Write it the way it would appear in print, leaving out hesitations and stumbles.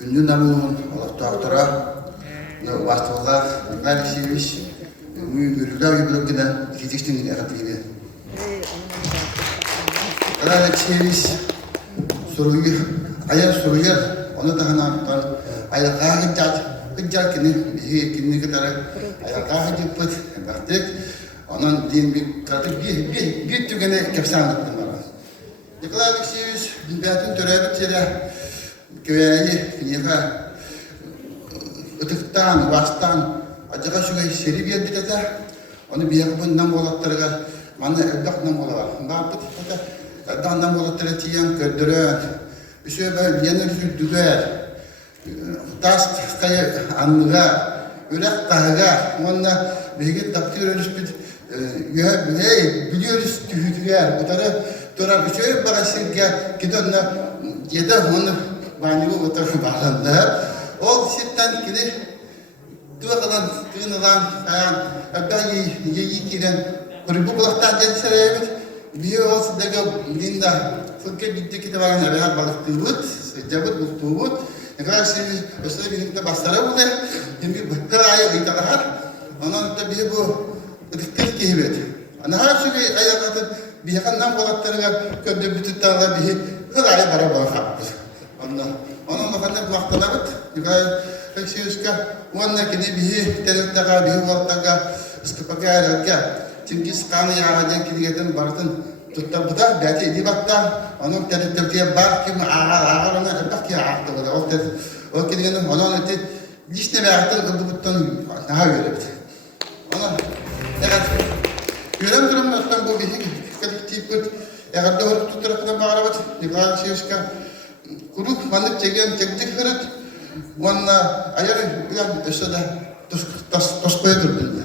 Gündün namluğun doktora vasıtalar Alexeyevich mühürler gibi bölgede yetiştiğini yakatıydı. Alexeyevich soruyu ayar soruyor onu da hanımlar ayar kahit Kıncak kini kadar ayakta hacıpıt baktık. Onun din bir katı bir tükene kapsamlıktı bana. Nikolay Alexeyevich bütün törebet yere köyeyi finiyaka ötükten vastan acaba şu şerif yedik ete onu bir yapımdan bolatlarga bana evdaktan bolar. Ne yaptık? Evdaktan bolatları tiyan kördüren bir şey böyle yeni sürdüler. Tas kaya anlığa, ürek tahaga, onunla bilgi takdir örüşpüt, biliyoruz tühüdüler, bu taraf duran bir şey bakasın ki onunla yedi onu bani bu tarafı bağlandı. O sitten kili duakadan, tığınadan, hatta yeyi kiren, bu bulaktan gelişerek bir olsun da linda, fırke bitti ki de bana ne kadar balık tüvüt, cebut tüvüt. Negara sih, biasanya gini kita pasar aja boleh, yang betul ayah kita lahar, orang kita biar bu detik kehibet. Nah juga ayah kata biar kan nam bolak terus kerja betul tanah biar hal ayah bara bolak apa. Orang makanya waktu dapat juga eksyuska, warna kini biar terus taga biar waktu taga sepakai aja. Çünkü sekarang yang ada kini kita baratan tuttar budak berarti di bakta onun tertiap bak ki ağarına bak ki ağardı o da o kedinin onun öte liste verdi bu daha göre bit. Ona evet görem durumdan bu bir tip eğer doğru tutarına bağırabat Nikolay Şeyska kuruk manlık çektik hırıt ona ayarı yani ösede tos koydu.